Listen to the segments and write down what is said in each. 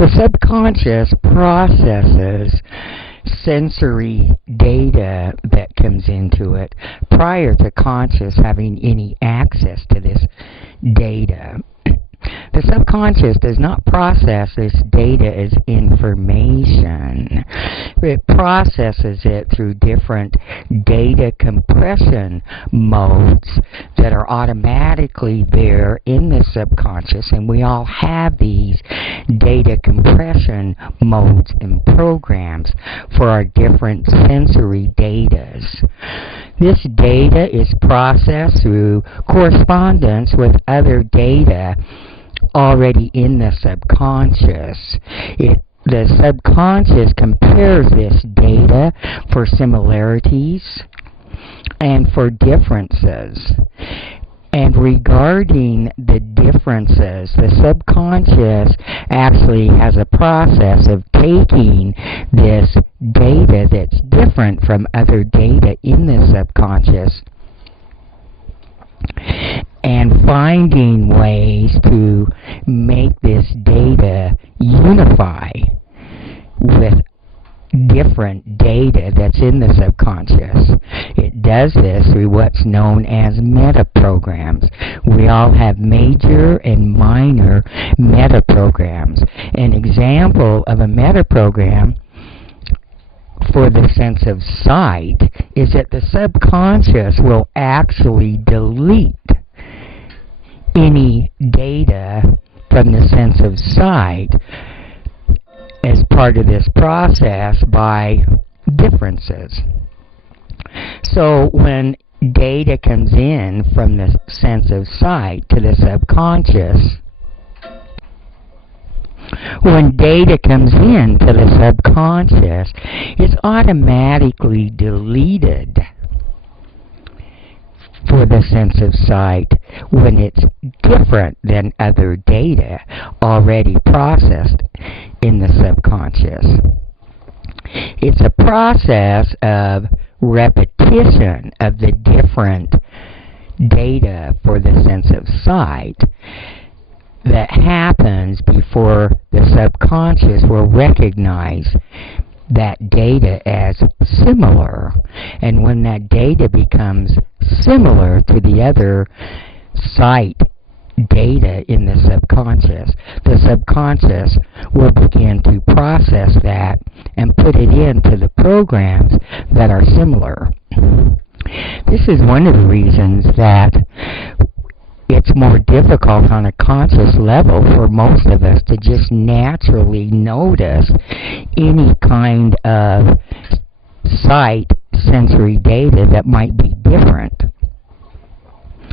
The subconscious processes sensory data that comes into it prior to conscious having any access to this data. The subconscious does not process this data as information. It processes it through different data compression modes that are automatically there in the subconscious, and we all have these data compression modes and programs for our different sensory datas. This data is processed through correspondence with other data already in the subconscious. The subconscious compares this data for similarities and for differences. And regarding the differences, the subconscious actually has a process of taking this data that's different from other data in the subconscious and finding ways to make this data unify with different data that's in the subconscious. It does this through what's known as metaprograms. We all have major and minor metaprograms. An example of a metaprogram for the sense of sight is that the subconscious will actually delete any data from the sense of sight as part of this process by differences. So when data comes in from the sense of sight to the subconscious, when data comes in to the subconscious, it's automatically deleted for the sense of sight when it's different than other data already processed in the subconscious. It's a process of repetition of the different data for the sense of sight that happens before the subconscious will recognize that data as similar. And when that data becomes similar to the other sight data in the subconscious will begin to process that and put it into the programs that are similar. This is one of the reasons that it's more difficult on a conscious level for most of us to just naturally notice any kind of sight sensory data that might be different.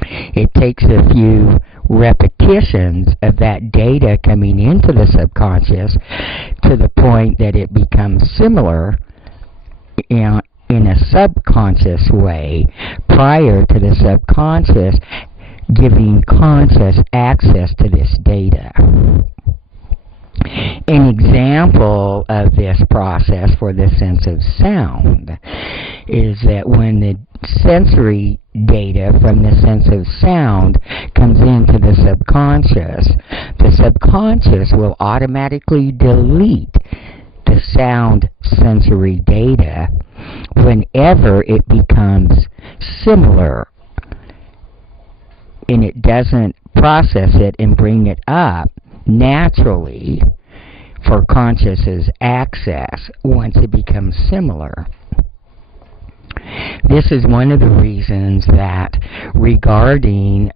It takes a few repetitions of that data coming into the subconscious to the point that it becomes similar in a subconscious way prior to the subconscious giving conscious access to this data. An example of this process for the sense of sound is that when the sensory data from the sense of sound comes into the subconscious will automatically delete the sound sensory data whenever it becomes similar, and it doesn't process it and bring it up naturally for conscious's access once it becomes similar. This is one of the reasons that regarding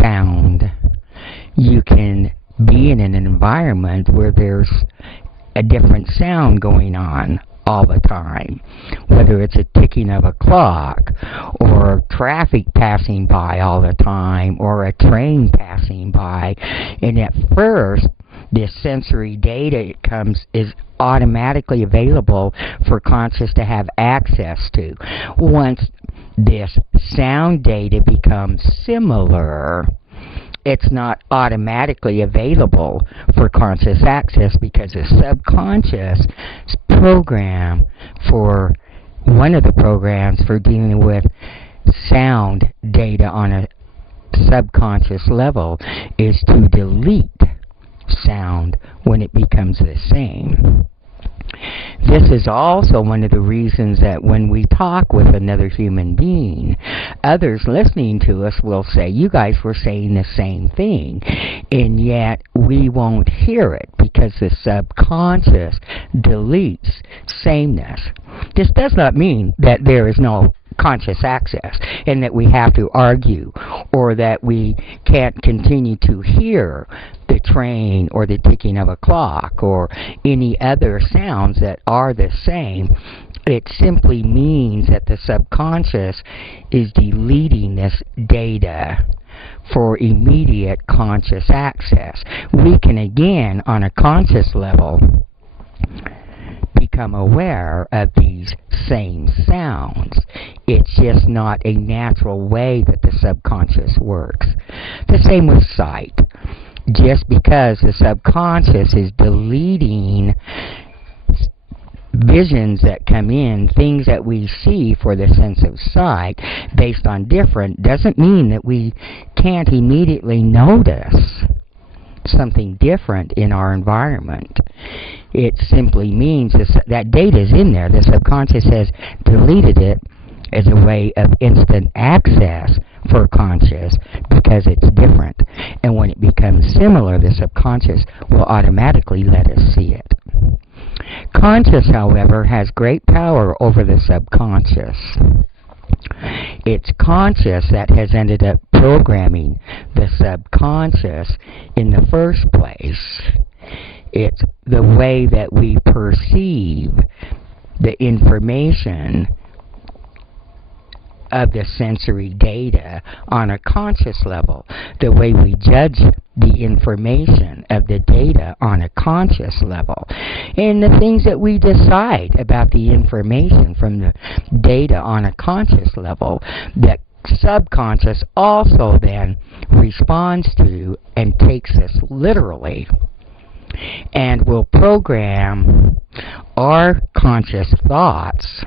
sound, you can be in an environment where there's a different sound going on all the time, whether it's a ticking of a clock or traffic passing by all the time or a train passing by. And at first, this sensory data is automatically available for conscious to have access to. Once this sound data becomes similar, it's not automatically available for conscious access because the subconscious program for one of the programs for dealing with sound data on a subconscious level is to delete sound when it becomes the same. This is also one of the reasons that when we talk with another human being, others listening to us will say, you guys were saying the same thing, and yet we won't hear it because the subconscious deletes sameness. This does not mean that there is no conscious access and that we have to argue or that we can't continue to hear the train or the ticking of a clock or any other sounds that are the same. It simply means that the subconscious is deleting this data for immediate conscious access. We can again, on a conscious level, become aware of these same sounds. It's just not a natural way that the subconscious works. The same with sight. Just because the subconscious is deleting visions that come in, things that we see for the sense of sight based on different, doesn't mean that we can't immediately notice something different in our environment. It simply means that data is in there. The subconscious has deleted it as a way of instant access for conscious because it's different. And when it becomes similar, the subconscious will automatically let us see it. Conscious, however, has great power over the subconscious. It's conscious that has ended up programming the subconscious in the first place. It's the way that we perceive the information of the sensory data on a conscious level, the way we judge the information of the data on a conscious level, and the things that we decide about the information from the data on a conscious level that subconscious also then responds to and takes us literally and will program our conscious thoughts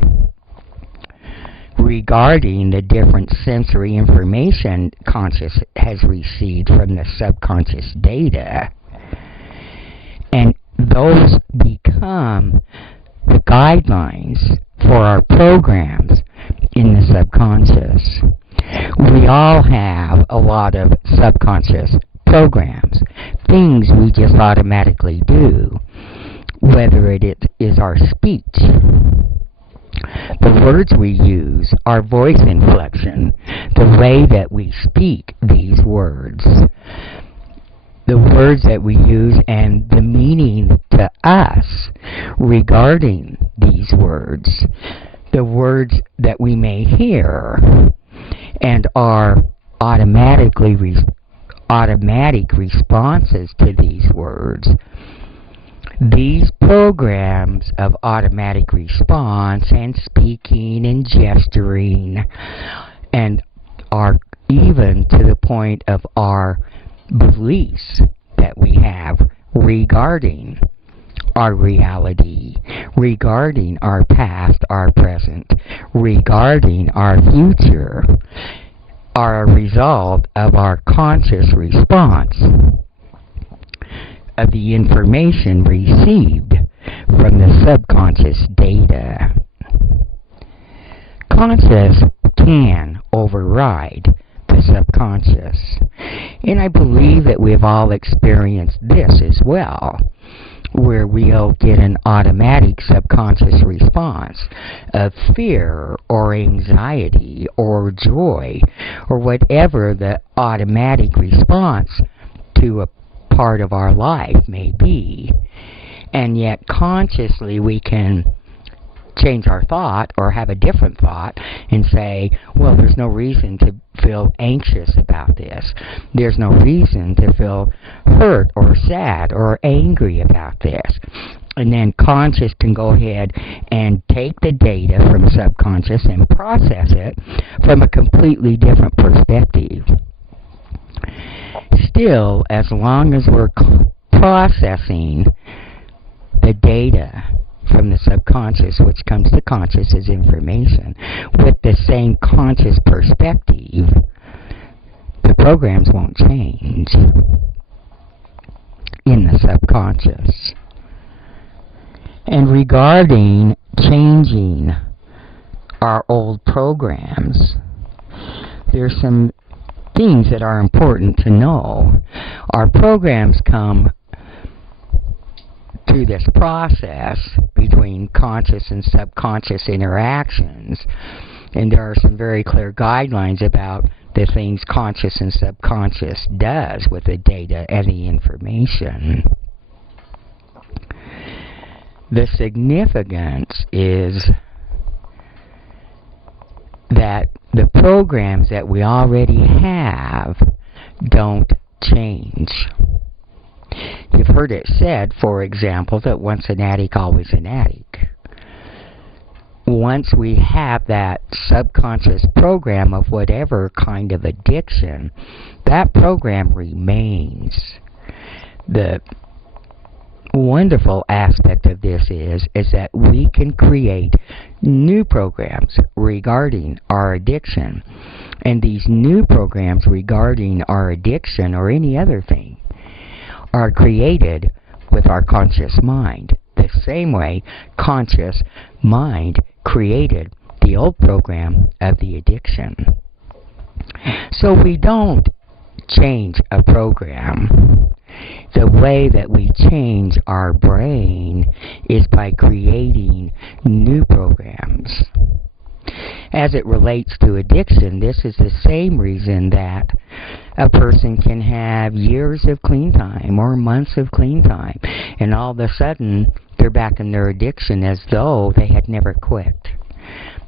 regarding the different sensory information conscious has received from the subconscious data. And those become the guidelines for our programs in the subconscious. We all have a lot of subconscious programs, things we just automatically do, whether it is our speech, the words we use, our voice inflection, the way that we speak these words, the words that we use and the meaning to us regarding these words, the words that we may hear and our automatic responses to these words. These programs of automatic response and speaking and gesturing and are even to the point of our beliefs that we have regarding our reality, regarding our past, our present, regarding our future, are a result of our conscious response of the information received from the subconscious data. Conscious can override the subconscious, and I believe that we've all experienced this as well, where we'll get an automatic subconscious response of fear or anxiety or joy or whatever the automatic response to a part of our life may be, and yet consciously we can change our thought or have a different thought and say, well, there's no reason to feel anxious about this. There's no reason to feel hurt or sad or angry about this. And then conscious can go ahead and take the data from subconscious and process it from a completely different perspective. Still, as long as we're processing the data from the subconscious, which comes to conscious as information, with the same conscious perspective, the programs won't change. in the subconscious. And regarding changing our old programs, there's some things that are important to know. Our programs come through this process between conscious and subconscious interactions, and there are some very clear guidelines about the things conscious and subconscious does with the data and the information. The significance is that the programs that we already have don't change. You've heard it said, for example, that once an addict, always an addict. Once we have that subconscious program of whatever kind of addiction, that program remains. The wonderful aspect of this is that we can create new programs regarding our addiction. And these new programs regarding our addiction or any other thing are created with our conscious mind, the same way conscious mind created the old program of the addiction. So we don't change a program. The way that we change our brain is by creating new programs. As it relates to addiction, this is the same reason that a person can have years of clean time or months of clean time, and all of a sudden they're back in their addiction as though they had never quit.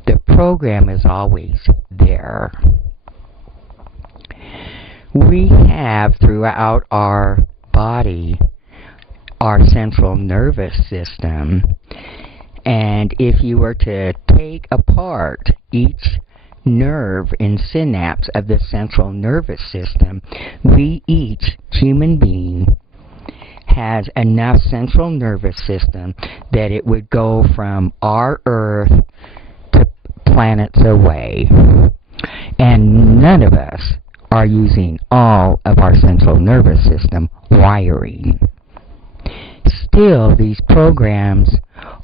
The program is always there. We have throughout our body our central nervous system, and if you were to take apart each nerve and synapse of the central nervous system, each human being has enough central nervous system that it would go from our Earth to planets away. And none of us are using all of our central nervous system wiring. Still, these programs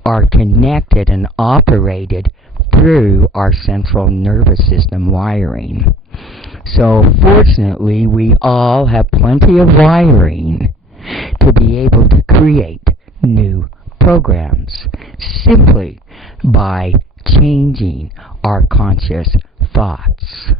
are connected and operated through our central nervous system wiring. So fortunately, we all have plenty of wiring to be able to create new programs simply by changing our conscious thoughts.